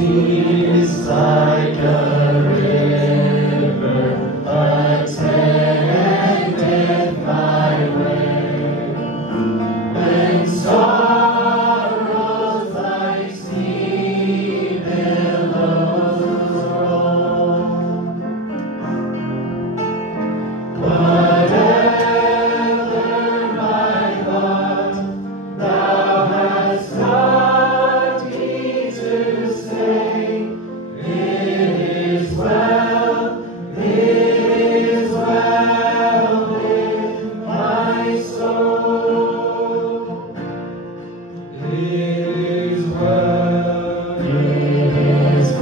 Peace like a river attendeth my way. When sorrows like sea billows roll, whatever my lot, thou hast taught me to say, it is well with my soul. It is well with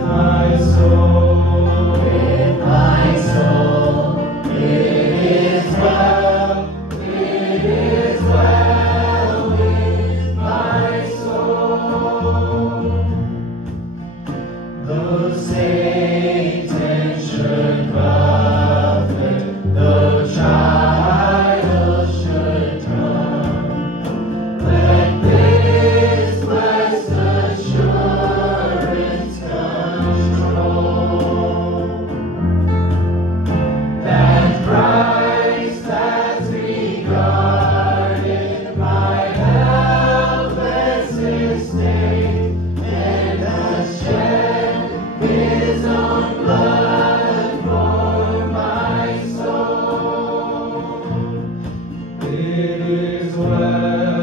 my soul. With my soul. It is well with my soul. Though Satan should buffet, though trials should come, let this blessed assurance control, that Christ has regarded my helpless estate, and has shed his own blood for my soul. It is well